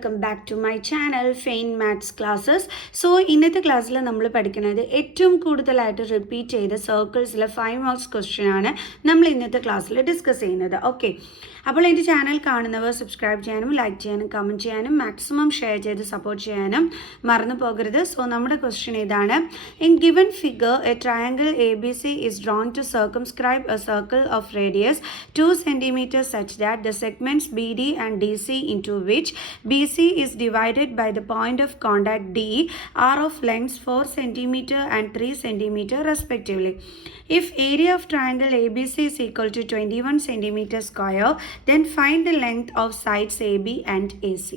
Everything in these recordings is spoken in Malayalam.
Welcome back to my channel fine maths classes. So ഇന്നത്തെ ക്ലാസ്സിൽ നമ്മൾ പഠിക്കുന്നത് ഏറ്റവും കൂടുതലായിട്ട് റിപ്പീറ്റ് ചെയ്ത സർക്കിൾസിലെ 5 മാർക്സ് ക്വസ്റ്റ്യൻ ആണ് നമ്മൾ ഇന്നത്തെ ക്ലാസ്സിൽ ഡിസ്കസ് ചെയ്യുന്നത്. ഓക്കെ, അപ്പോൾ എൻ്റെ ചാനൽ കാണുന്നവർ സബ്സ്ക്രൈബ് ചെയ്യാനും ലൈക്ക് ചെയ്യാനും കമൻറ്റ് ചെയ്യാനും മാക്സിമം ഷെയർ ചെയ്ത് സപ്പോർട്ട് ചെയ്യാനും മറന്നു പോകരുത്. സോ നമ്മുടെ ക്വസ്റ്റ്യൻ ഇതാണ്: in given figure a triangle A B C is drawn to circumscribe a circle of radius 2 cm such that the segments BD and DC into which BC is divided by the point of contact D are of lengths 4 cm and 3 cm respectively. If area of triangle ABC is equal to 21 cm square, then find the length of sides AB and AC.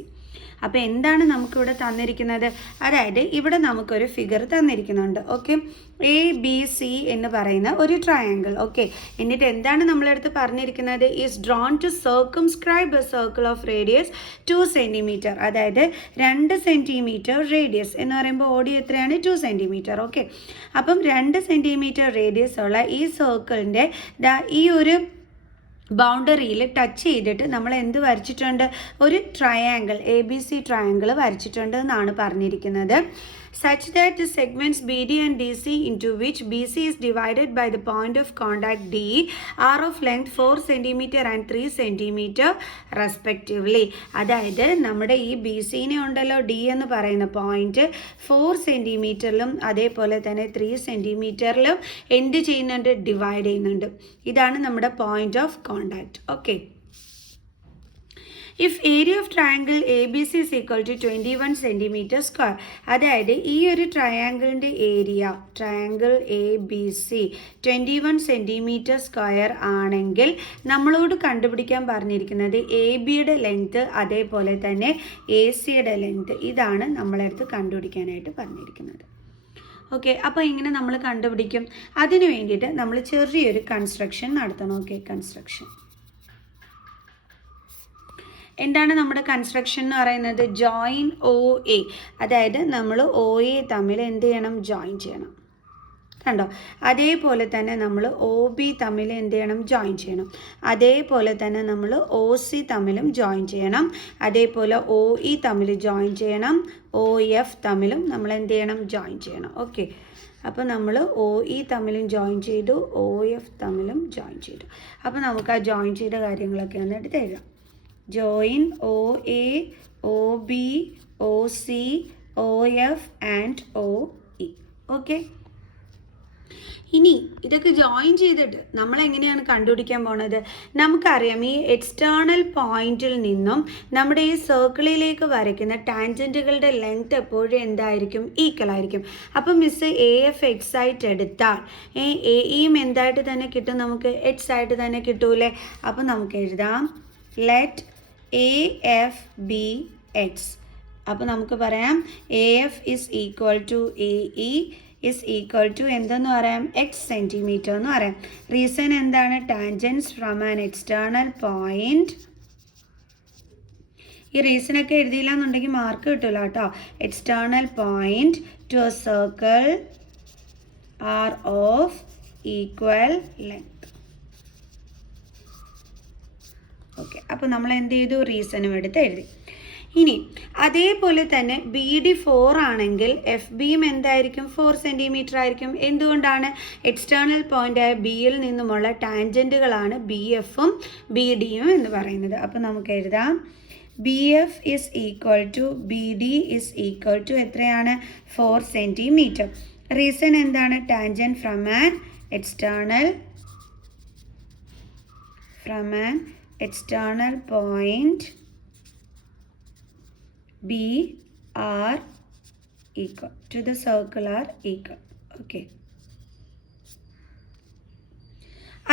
അപ്പോൾ എന്താണ് നമുക്കിവിടെ തന്നിരിക്കുന്നത്? അതായത് ഇവിടെ നമുക്കൊരു ഫിഗർ തന്നിരിക്കുന്നുണ്ട്. ഓക്കെ, എ ബി സി എന്ന് പറയുന്ന ഒരു ട്രയാങ്കിൾ. ഓക്കെ, എന്നിട്ട് എന്താണ് നമ്മളടുത്ത് പറഞ്ഞിരിക്കുന്നത്? Is drawn to circumscribe a circle of radius 2 cm. അതായത് 2 സെൻറ്റിമീറ്റർ റേഡിയസ് എന്ന് പറയുമ്പോൾ ഓടി എത്രയാണ്? 2 cm. ഓക്കെ, അപ്പം 2 cm റേഡിയസ് ഉള്ള ഈ സർക്കിളിൻ്റെ ഈ ഒരു ബൗണ്ടറിയിൽ ടച്ച് ചെയ്തിട്ട് നമ്മൾ എന്ത് വരച്ചിട്ടുണ്ട്? ഒരു triangle, A B C triangle വരച്ചിട്ടുണ്ട് എന്നാണ് പറഞ്ഞിരിക്കുന്നത്. such that the segments BD and DC into which BC is divided by the point of contact D are of length 4 cm and 3 cm respectively. അതായത് നമ്മുടെ ഈ ബി സിനെ ഉണ്ടല്ലോ, ഡി എന്ന് പറയുന്ന പോയിന്റ് 4 സെൻറ്റിമീറ്ററിലും അതേപോലെ തന്നെ 3 സെൻറ്റിമീറ്ററിലും എന്ത് ചെയ്യുന്നുണ്ട്? ഡിവൈഡ് ചെയ്യുന്നുണ്ട്. ഇതാണ് നമ്മുടെ point of contact. Okay, if area of triangle A B C is equal to 21 cm square. അതായത് ഈ ഒരു ട്രയാങ്കിളിൻ്റെ area, triangle A B C 21 cm square ആണെങ്കിൽ നമ്മളോട് കണ്ടുപിടിക്കാൻ പറഞ്ഞിരിക്കുന്നത് എ ബിയുടെ ലെങ്ത് അതേപോലെ തന്നെ എ സിയുടെ ലെങ്ത്. ഇതാണ് നമ്മളടുത്ത് കണ്ടുപിടിക്കാനായിട്ട് പറഞ്ഞിരിക്കുന്നത്. ഓക്കെ, അപ്പോൾ ഇങ്ങനെ നമ്മൾ കണ്ടുപിടിക്കും. അതിനു വേണ്ടിയിട്ട് നമ്മൾ ചെറിയൊരു കൺസ്ട്രക്ഷൻ നടത്തണം. ഓക്കെ, കൺസ്ട്രക്ഷൻ എന്താണ് നമ്മുടെ കൺസ്ട്രക്ഷൻ എന്ന് പറയുന്നത്? Join O A. അതായത് നമ്മൾ ഒ എ തമ്മിൽ എന്ത് ചെയ്യണം? ജോയിൻ ചെയ്യണം. കണ്ടോ? അതേപോലെ തന്നെ നമ്മൾ ഒ ബി തമ്മിൽ എന്ത് ചെയ്യണം? ജോയിൻ ചെയ്യണം. അതേപോലെ തന്നെ നമ്മൾ ഒ സി തമ്മിലും ജോയിൻ ചെയ്യണം. അതേപോലെ ഒ ഇ തമ്മിൽ ജോയിൻ ചെയ്യണം. ഒ എഫ് തമ്മിലും നമ്മൾ എന്ത് ചെയ്യണം? ജോയിൻ ചെയ്യണം. ഓക്കെ, അപ്പോൾ നമ്മൾ ഒ ഇ തമ്മിലും ജോയിൻ ചെയ്തു, ഒ എഫ് തമ്മിലും ജോയിൻ ചെയ്തു. അപ്പോൾ നമുക്ക് ആ ജോയിൻ ചെയ്ത കാര്യങ്ങളൊക്കെ വന്നിട്ട് തരാം. Join O A, O B, O C, O F and O E. Okay, ഇനി ഇതൊക്കെ ജോയിൻ ചെയ്തിട്ട് നമ്മൾ എങ്ങനെയാണ് കണ്ടുപിടിക്കാൻ പോണത്? നമുക്കറിയാം ഈ എക്സ്റ്റേണൽ പോയിന്റിൽ നിന്നും നമ്മുടെ ഈ സർക്കിളിലേക്ക് വരയ്ക്കുന്ന ടാൻജൻറ്റുകളുടെ ലെങ്ത് എപ്പോഴും എന്തായിരിക്കും? ഈക്വൽ ആയിരിക്കും. അപ്പം മിസ് എ എഫ് എക്സ് ആയിട്ട് എടുത്താൽ എ ഇയും എന്തായിട്ട് തന്നെ കിട്ടും? നമുക്ക് എക്സ് ആയിട്ട് തന്നെ കിട്ടൂലേ? അപ്പം നമുക്ക് എഴുതാം let A F be x. അപ്പോൾ നമുക്ക് പറയാം A F is equal to A E is equal to എന്തെന്ന് പറയാം? എക്സ് സെൻറ്റിമീറ്റർ എന്ന് പറയാം. റീസൺ എന്താണ്? Tangents from an external point. ഈ റീസണൊക്കെ എഴുതിയില്ല എന്നുണ്ടെങ്കിൽ മാർക്ക് കിട്ടില്ല കേട്ടോ. External point to a circle are of equal length. Okay, അപ്പോൾ നമ്മൾ എന്ത് ചെയ്തു? റീസണും എടുത്ത് എഴുതി. ഇനി അതേപോലെ തന്നെ ബി ഡി 4 ആണെങ്കിൽ എഫ് ബിയും എന്തായിരിക്കും? 4 cm ആയിരിക്കും. എന്തുകൊണ്ടാണ്? എക്സ്റ്റേണൽ പോയിൻ്റായ ബിയിൽ നിന്നുമുള്ള ടാൻജൻറ്റുകളാണ് ബി എഫും ബി ഡിയും എന്ന് പറയുന്നത്. അപ്പോൾ നമുക്ക് എഴുതാം B F is equal to B D is equal to എത്രയാണ്? 4 cm. റീസൺ എന്താണ്? Tangent from an external point B are equal to the circle are equal. Okay,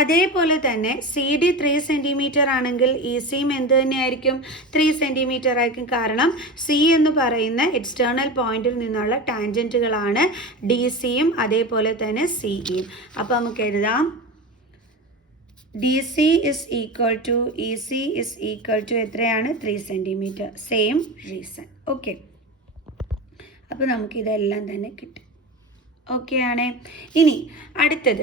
അതേപോലെ തന്നെ സി ഡി 3 cm ആണെങ്കിൽ ഇ സിയും എന്ത് തന്നെയായിരിക്കും? 3 cm ആയിരിക്കും. കാരണം സി എന്ന് പറയുന്ന എക്സ്റ്റേണൽ പോയിന്റിൽ നിന്നുള്ള ടാൻജൻറ്റുകളാണ് ഡി സിയും അതേപോലെ തന്നെ സി ഇയും. അപ്പോൾ നമുക്ക് എഴുതാം D C is equal to E C is equal to എത്രയാണ്? 3 cm. Same reason. ഓക്കെ, അപ്പോൾ നമുക്കിതെല്ലാം തന്നെ കിട്ടും. ഓക്കെ ആണ്. ഇനി അടുത്തത്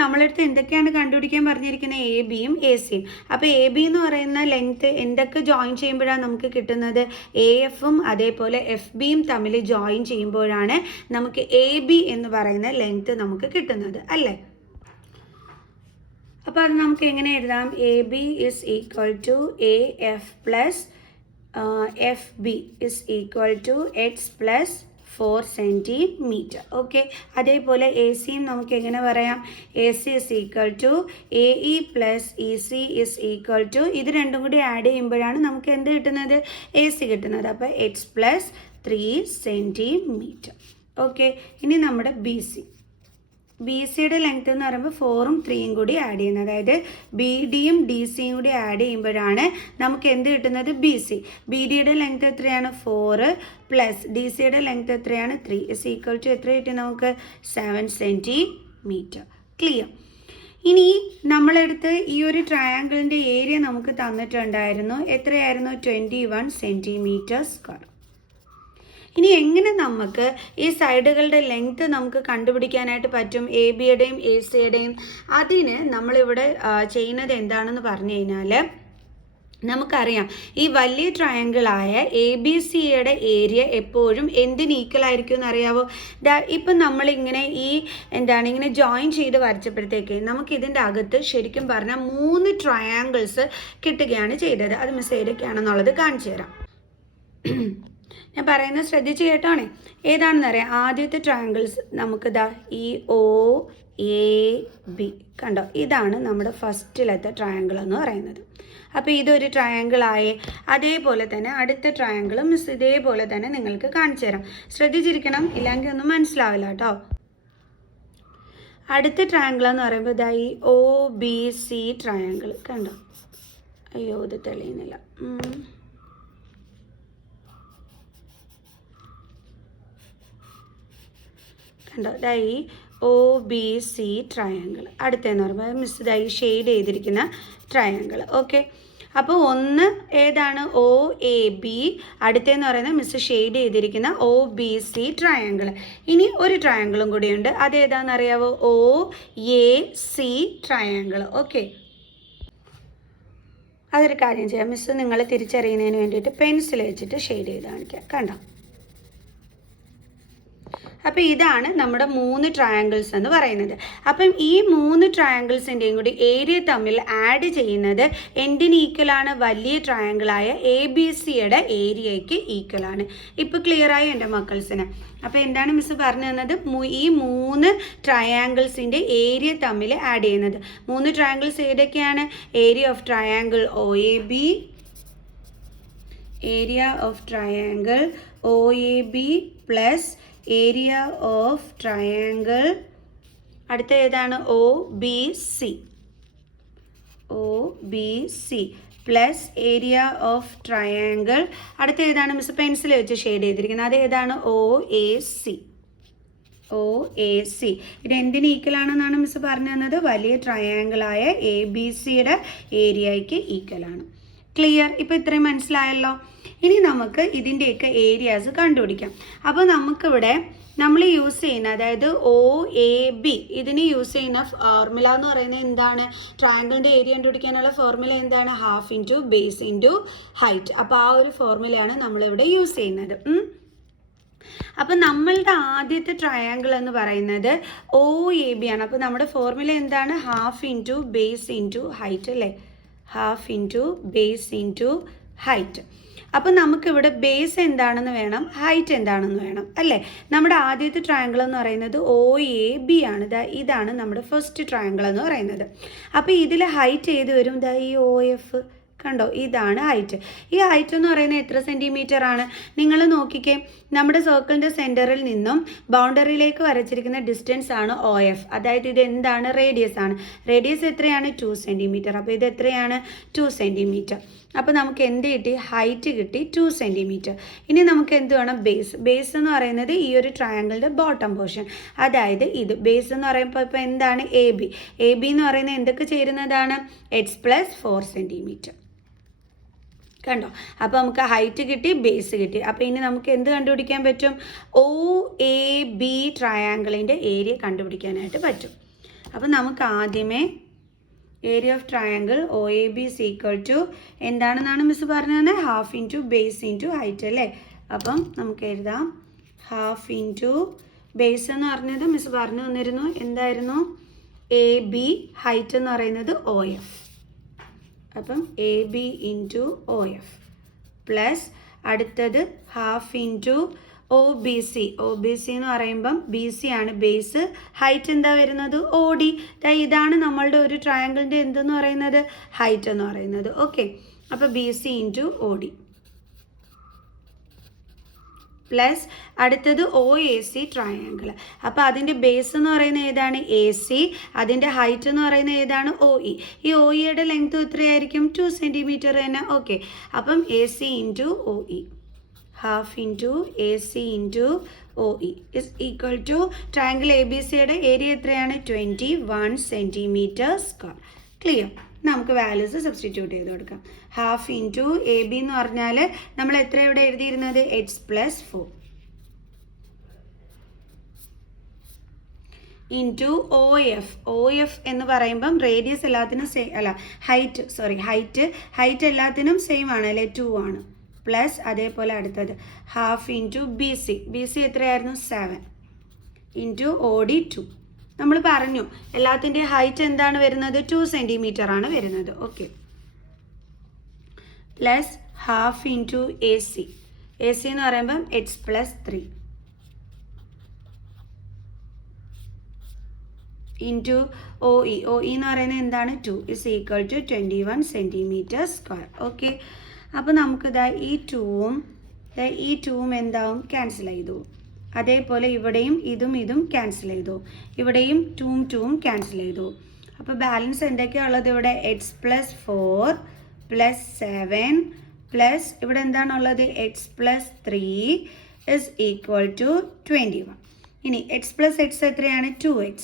നമ്മളടുത്ത് എന്തൊക്കെയാണ് കണ്ടുപിടിക്കാൻ പറഞ്ഞിരിക്കുന്നത്? എ ബിയും എ സിയും. അപ്പോൾ എ ബി എന്ന് പറയുന്ന ലെങ്ത് എന്തൊക്കെ ജോയിൻ ചെയ്യുമ്പോഴാണ് നമുക്ക് കിട്ടുന്നത്? എ എഫും അതേപോലെ എഫ് ബിയും തമ്മിൽ ജോയിൻ ചെയ്യുമ്പോഴാണ് നമുക്ക് എ ബി എന്ന് പറയുന്ന ലെങ്ത് നമുക്ക് കിട്ടുന്നത്, അല്ലേ? അപ്പോൾ അത് നമുക്ക് എങ്ങനെ എഴുതാം? A B is equal to A F plus F B is equal to x plus 4 centimetre. Okay, അതേപോലെ എ സിയും നമുക്ക് എങ്ങനെ പറയാം? A C is equal to A E plus E C is equal to, ഇത് രണ്ടും കൂടി ആഡ് ചെയ്യുമ്പോഴാണ് നമുക്ക് എന്ത് കിട്ടുന്നത്? എ സി കിട്ടുന്നത്. അപ്പോൾ എക്സ് പ്ലസ് 3 സെൻറ്റിമീറ്റർ. ഓക്കെ, ഇനി നമ്മുടെ ബി സിയുടെ ലെങ്ത് എന്ന് പറയുമ്പോൾ 4ഉം 3യും കൂടി ആഡ് ചെയ്യുന്നത്, അതായത് ബി ഡിയും ഡി സിയും കൂടി ആഡ് ചെയ്യുമ്പോഴാണ് നമുക്ക് എന്ത് കിട്ടുന്നത്? B C. ബി ഡിയുടെ ലെങ്ത് എത്രയാണ്? 4 പ്ലസ് ഡി സിയുടെ ലെങ്ത് എത്രയാണ്? 3 ഇസ് ഈക്വൽ ടു എത്ര കിട്ടി നമുക്ക്? 7 സെൻറ്റിമീറ്റർ. ക്ലിയർ? ഇനി നമ്മളെടുത്ത് ഈ ഒരു ട്രയാങ്കിളിൻ്റെ ഏരിയ നമുക്ക് തന്നിട്ടുണ്ടായിരുന്നു. എത്രയായിരുന്നു? 21 സെൻറ്റിമീറ്റർ സ്ക്വയർ. ഇനി എങ്ങനെ നമുക്ക് ഈ സൈഡുകളുടെ ലെങ്ത് നമുക്ക് കണ്ടുപിടിക്കാനായിട്ട് പറ്റും? എ ബിയുടെയും എ സിയുടെയും. അതിന് നമ്മളിവിടെ ചെയ്യുന്നത് എന്താണെന്ന് പറഞ്ഞു കഴിഞ്ഞാൽ, നമുക്കറിയാം ഈ വലിയ ട്രയാങ്കിളായ എ ബി സിയുടെ ഏരിയ എപ്പോഴും എന്തിന് ഈക്വൽ ആയിരിക്കും എന്നറിയാവോ? ഇപ്പം നമ്മളിങ്ങനെ ഇങ്ങനെ ജോയിൻ ചെയ്ത് വരച്ചപ്പോഴത്തേക്ക് നമുക്ക് ഇതിൻ്റെ അകത്ത് ശരിക്കും പറഞ്ഞാൽ 3 ട്രയാങ്കിൾസ് കിട്ടുകയാണ് ചെയ്തത്. അത് മിസ് ഏതൊക്കെയാണെന്നുള്ളത് കാണിച്ചു തരാം. ഞാൻ പറയുന്നത് ശ്രദ്ധിച്ച് കേട്ടോണേ. ഏതാണെന്നറിയാം? ആദ്യത്തെ ട്രയാങ്കിൾസ് നമുക്കിതാ ഈ ഒ എ ബി കണ്ടോ, ഇതാണ് നമ്മുടെ ഫസ്റ്റിലത്തെ ട്രയാങ്കിൾ എന്ന് പറയുന്നത്. അപ്പോൾ ഇതൊരു ട്രയാങ്കിളായി. അതേപോലെ തന്നെ അടുത്ത ട്രയാങ്കിളും മിസ് ഇതേപോലെ തന്നെ നിങ്ങൾക്ക് കാണിച്ചു തരാം. ശ്രദ്ധിച്ചിരിക്കണം, ഇല്ലെങ്കിൽ ഒന്നും മനസ്സിലാവില്ല കേട്ടോ. അടുത്ത ട്രയാങ്കിൾ എന്ന് പറയുമ്പോൾ ഇതാ ഈ ഒ ബി സി ട്രയാങ്കിൾ കണ്ടോ. അയ്യോ, ഇത് തെളിയുന്നില്ല. കണ്ടോ, ഇതായി ഒ ബി സി ട്രയാങ്കിൾ. അടുത്തതെന്ന് പറയുമ്പോൾ മിസ് ഇതായി ഷെയ്ഡ് ചെയ്തിരിക്കുന്ന ട്രയാങ്കിൾ. ഓക്കെ, അപ്പോൾ ഒന്ന് ഏതാണ്? O A B. അടുത്തതെന്ന് പറയുന്നത് മിസ് ഷെയ്ഡ് ചെയ്തിരിക്കുന്ന ഒ ബി സി ട്രയാങ്കിൾ. ഇനി ഒരു ട്രയാങ്കിളും കൂടിയുണ്ട്. അതേതാണെന്നറിയാവോ? O A C triangle. Okay, അതൊരു കാര്യം ചെയ്യാം. മിസ് നിങ്ങളെ തിരിച്ചറിയുന്നതിന് വേണ്ടിയിട്ട് പെൻസിൽ വെച്ചിട്ട് ഷെയ്ഡ് ചെയ്ത് കാണിക്കാം. കണ്ടോ? അപ്പോൾ ഇതാണ് നമ്മുടെ 3 ട്രയാങ്കിൾസ് എന്ന് പറയുന്നത്. അപ്പം ഈ 3 ട്രയാങ്കിൾസിൻ്റെയും കൂടി ഏരിയ തമ്മിൽ ആഡ് ചെയ്യുന്നത് എന്തിന് ഈക്വലാണ്? വലിയ ട്രയാങ്കിളായ എ ബി സിയുടെ ഏരിയയ്ക്ക് ഈക്വലാണ്. ഇപ്പോൾ ക്ലിയറായി എൻ്റെ മക്കൾസിന്? അപ്പോൾ എന്താണ് മിസ് പറഞ്ഞു തന്നത്? ഈ 3 ട്രയാങ്കിൾസിൻ്റെ ഏരിയ തമ്മിൽ ആഡ് ചെയ്യുന്നത്. 3 ട്രയാങ്കിൾസ് ഏതൊക്കെയാണ്? Area of triangle O A B, area of triangle O A B plus area of triangle അടുത്ത ഏതാണ്? O B C. O B C plus area of triangle അടുത്ത ഏതാണ്? മിസ് പെൻസിൽ വെച്ച് ഷെയ്ഡ് ചെയ്തിരിക്കുന്നത്. അത് ഏതാണ്? O A C. O A C. ഇത് എന്തിന് ഈക്വൽ ആണെന്നാണ് മിസ് പറഞ്ഞു തന്നത്? വലിയ ട്രയാങ്കിളായ എ ബി സിയുടെ ഏരിയയ്ക്ക് ഈക്വലാണ്. ക്ലിയർ? ഇപ്പോൾ ഇത്രയും മനസ്സിലായല്ലോ. ഇനി നമുക്ക് ഇതിൻ്റെയൊക്കെ ഏരിയാസ് കണ്ടുപിടിക്കാം. അപ്പോൾ നമുക്കിവിടെ നമ്മൾ യൂസ് ചെയ്യുന്ന, അതായത് ഒ എ ബി, ഇതിന് യൂസ് ചെയ്യുന്ന ഫോർമുല എന്ന് പറയുന്നത് എന്താണ്? ട്രയാങ്കിളിൻ്റെ ഏരിയ കണ്ടുപിടിക്കാനുള്ള ഫോർമുല എന്താണ്? Half into base into height. അപ്പോൾ ആ ഒരു ഫോർമുലയാണ് നമ്മളിവിടെ യൂസ് ചെയ്യുന്നത്. അപ്പം നമ്മളുടെ ആദ്യത്തെ ട്രയാങ്കിൾ എന്ന് പറയുന്നത് ഒ എ ബി ആണ്. അപ്പോൾ നമ്മുടെ ഫോർമുല എന്താണ്? Half into base into height, അല്ലേ? Half into base into height. അപ്പോൾ നമുക്കിവിടെ ബേസ് എന്താണെന്ന് വേണം, ഹൈറ്റ് എന്താണെന്ന് വേണം, അല്ലേ? നമ്മുടെ ആദ്യത്തെ ട്രയാങ്കിൾ എന്ന് പറയുന്നത് ഒ എ ബി ആണ്. ഇതാണ് നമ്മുടെ ഫസ്റ്റ് ട്രയാങ്കിൾ എന്ന് പറയുന്നത്. അപ്പോൾ ഇതിൽ ഹൈറ്റ് ഏത് വരും? ഈ ഒ എഫ് കണ്ടോ, ഇതാണ് ഹൈറ്റ്. ഈ ഹൈറ്റ് എന്ന് പറയുന്നത് എത്ര സെൻറ്റിമീറ്റർ ആണ്? നിങ്ങൾ നോക്കിക്കേ, നമ്മുടെ സർക്കിളിൻ്റെ സെൻറ്ററിൽ നിന്നും ബൗണ്ടറിയിലേക്ക് വരച്ചിരിക്കുന്ന ഡിസ്റ്റൻസ് ആണ് ഒ എഫ്. അതായത് ഇത് എന്താണ്? റേഡിയസ് ആണ്. റേഡിയസ് എത്രയാണ്? 2 സെൻറ്റിമീറ്റർ. അപ്പോൾ ഇത് എത്രയാണ്? 2 സെൻറ്റിമീറ്റർ. അപ്പോൾ നമുക്ക് എന്ത് കിട്ടി? ഹൈറ്റ് കിട്ടി 2 സെൻറ്റിമീറ്റർ. ഇനി നമുക്ക് എന്ത് വേണം? ബേസ്. ബേസ് എന്ന് പറയുന്നത് ഈ ഒരു ട്രയാങ്കിളിൻ്റെ ബോട്ടം പോർഷൻ, അതായത് ഇത് ബേസ് എന്ന് പറയുമ്പോൾ ഇപ്പോൾ എന്താണ്? A B. എ ബി എന്ന് പറയുന്നത് എന്തൊക്കെ ചേരുന്നതാണ്? X plus 4 centimetre. കണ്ടോ? അപ്പോൾ നമുക്ക് ഹൈറ്റ് കിട്ടി, ബേസ് കിട്ടി. അപ്പോൾ ഇനി നമുക്ക് എന്ത് കണ്ടുപിടിക്കാൻ പറ്റും? OAB ട്രയാങ്കിളിൻ്റെ ഏരിയ കണ്ടുപിടിക്കാനായിട്ട് പറ്റും. അപ്പോൾ നമുക്ക് ആദ്യമേ area of triangle OAB is equal to എന്താണെന്നാണ് മിസ് പറഞ്ഞത്? Half into base into height അല്ലേ? അപ്പം നമുക്ക് എഴുതാം ഹാഫ് ഇൻറ്റു ബേസ് എന്ന് പറഞ്ഞത് മിസ് പറഞ്ഞു തന്നിരുന്നു. എന്തായിരുന്നു? AB, ഹൈറ്റ് എന്ന് പറയുന്നത് OF. അപ്പം AB ഇൻറ്റു OF പ്ലസ് അടുത്തത് ഹാഫ് ഇൻറ്റു OBC. OBC എന്ന് പറയുമ്പം BC ആണ് ബേസ്, ഹൈറ്റ് എന്താ വരുന്നത്? OD. ഇതാണ് നമ്മളുടെ ഒരു ട്രയാങ്കിളിൻ്റെ എന്തെന്ന് പറയുന്നത്? ഹൈറ്റ് എന്ന് പറയുന്നത്. ഓക്കെ, അപ്പോൾ BC ഇൻറ്റു OD പ്ലസ് അടുത്തത് OAC ട്രയാങ്കിൾ. അപ്പോൾ അതിൻ്റെ ബേസ് എന്ന് പറയുന്നത് ഏതാണ്? AC. അതിൻ്റെ ഹൈറ്റ് എന്ന് പറയുന്നത് ഏതാണ്? OE. ഈ OEയുടെ ലെങ്ത് എത്രയായിരിക്കും? 2 സെൻറ്റിമീറ്റർ തന്നെ. ഓക്കെ, അപ്പം AC into OE, half into AC into OE is equal to triangle ABCയുടെ ഏരിയ എത്രയാണ്? 21 സെൻറ്റിമീറ്റർ സ്ക്വയർ. ക്ലിയർ? നമുക്ക് വാല്യൂസ് സബ്സ്റ്റിറ്റ്യൂട്ട് ചെയ്ത് കൊടുക്കാം. ഹാഫ് ഇൻറ്റു AB എന്ന് പറഞ്ഞാൽ നമ്മൾ എത്ര ഇവിടെ എഴുതിയിരുന്നത്? x+4 ഇൻറ്റു OF എന്ന് പറയുമ്പം റേഡിയസ് എല്ലാത്തിനും ഹൈറ്റ് എല്ലാത്തിനും സെയിം ആണ് അല്ലേ? 2 ആണ്. പ്ലസ് അതേപോലെ അടുത്തത് ഹാഫ് ഇൻറ്റു BC എത്രയായിരുന്നു? 7 ഇൻറ്റു OD 2. നമ്മൾ പറഞ്ഞു എല്ലാത്തിൻ്റെ ഹൈറ്റ് എന്താണ് വരുന്നത്? 2 സെൻറ്റിമീറ്റർ ആണ് വരുന്നത്. Okay, plus half into AC എന്ന് പറയുമ്പം x+3 ഇൻറ്റു OE എന്ന് പറയുന്നത് എന്താണ്? 2 is equal to 21 centimetre square. Okay, അപ്പോൾ നമുക്കിതാ ഈ 2ഉം എന്താവും? ക്യാൻസൽ ചെയ്തു. അതേപോലെ ഇവിടെയും ഇതും ക്യാൻസൽ ചെയ്തു. ഇവിടെയും 2ഉം ക്യാൻസൽ ചെയ്തു. അപ്പോൾ ബാലൻസ് എന്തൊക്കെയാണ് ഉള്ളത്? ഇവിടെ x+4 പ്ലസ് 7 പ്ലസ് ഇവിടെ എന്താണുള്ളത്? x+3 is equal to 21. ഇനി x+x എത്രയാണ്? 2x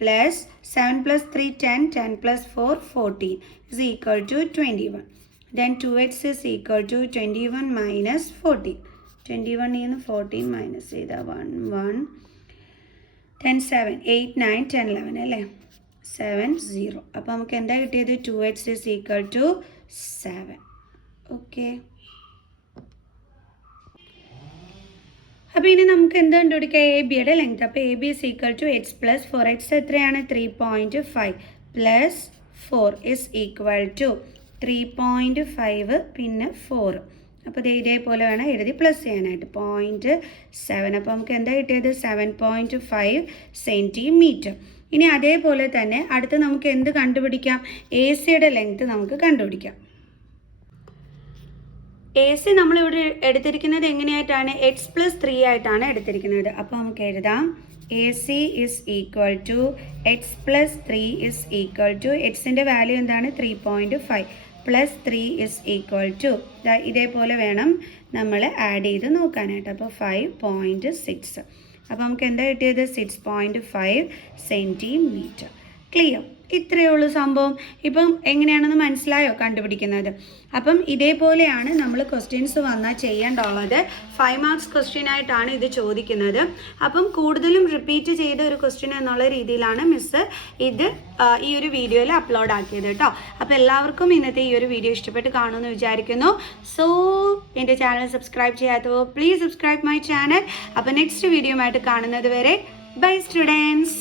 plus 7 + 3 10 + 4 14 is equal to 21. Then 2x is equal to 21 minus 14. 21 in 14 minus ചെയ്താൽ 1 10 7 8 9 10 11 അല്ലേ? 7 0. അപ്പോൾ നമുക്ക് എന്താ കിട്ടിയത്? 2x is equal to 7. Okay, അപ്പോൾ ഇനി നമുക്ക് എന്താ കണ്ടുപിടിക്കുക? ABയുടെ ലെങ്ത്. അപ്പോൾ AB is equal to x+4. x എത്രയാണ്? 3.5 പ്ലസ് 4 is equal to 3.5 പിന്നെ 4. അപ്പോൾ ഇതേപോലെ വേണം എഴുതി പ്ലസ് ചെയ്യാനായിട്ട്. 0.7. അപ്പോൾ നമുക്ക് എന്താ കിട്ടിയത്? 7.5 സെൻറ്റിമീറ്റർ. ഇനി അതേപോലെ തന്നെ അടുത്ത് നമുക്ക് എന്ത് കണ്ടുപിടിക്കാം? ACയുടെ ലെങ്ത് നമുക്ക് കണ്ടുപിടിക്കാം. AC നമ്മളിവിടെ എടുത്തിരിക്കുന്നത് എങ്ങനെയായിട്ടാണ്? x+3 ആയിട്ടാണ് എടുത്തിരിക്കുന്നത്. അപ്പോൾ നമുക്ക് എഴുതാം AC is equal to x+3 is equal to xൻ്റെ വാല്യൂ എന്താണ്? 3.5 പ്ലസ് 3 ഇസ് ഈക്വൽ ടു ഇതേപോലെ വേണം നമ്മൾ ആഡ് ചെയ്ത് നോക്കാനായിട്ട്. അപ്പോൾ 5.6. അപ്പോൾ നമുക്ക് എന്താ കിട്ടിയത്? 6.5 സെൻറ്റിമീറ്റർ. ക്ലിയർ? ഇത്രയേ ഉള്ളൂ സംഭവം. ഇപ്പം എങ്ങനെയാണെന്ന് മനസ്സിലായോ കണ്ടുപിടിക്കുന്നത്? അപ്പം ഇതേപോലെയാണ് നമ്മൾ ക്വസ്റ്റ്യൻസ് വന്നാൽ ചെയ്യേണ്ടുള്ളത്. 5 മാർക്സ് ക്വസ്റ്റ്യൻ ആയിട്ടാണ് ഇത് ചോദിക്കുന്നത്. അപ്പം കൂടുതലും റിപ്പീറ്റ് ചെയ്ത ഒരു ക്വസ്റ്റ്യൻ എന്നുള്ള രീതിയിലാണ് മിസ്സ് ഇത് ഈ ഒരു വീഡിയോയിൽ അപ്ലോഡ് ആക്കിയത് കേട്ടോ. അപ്പോൾ എല്ലാവർക്കും ഇന്നത്തെ ഈ ഒരു വീഡിയോ ഇഷ്ടപ്പെട്ട് കാണുമെന്ന് വിചാരിക്കുന്നു. സോ എൻ്റെ ചാനൽ സബ്സ്ക്രൈബ് ചെയ്യാത്തവർ പ്ലീസ് സബ്സ്ക്രൈബ് മൈ ചാനൽ. അപ്പോൾ നെക്സ്റ്റ് വീഡിയോ ആയിട്ട് കാണുന്നത് വരെ ബൈ സ്റ്റുഡൻസ്.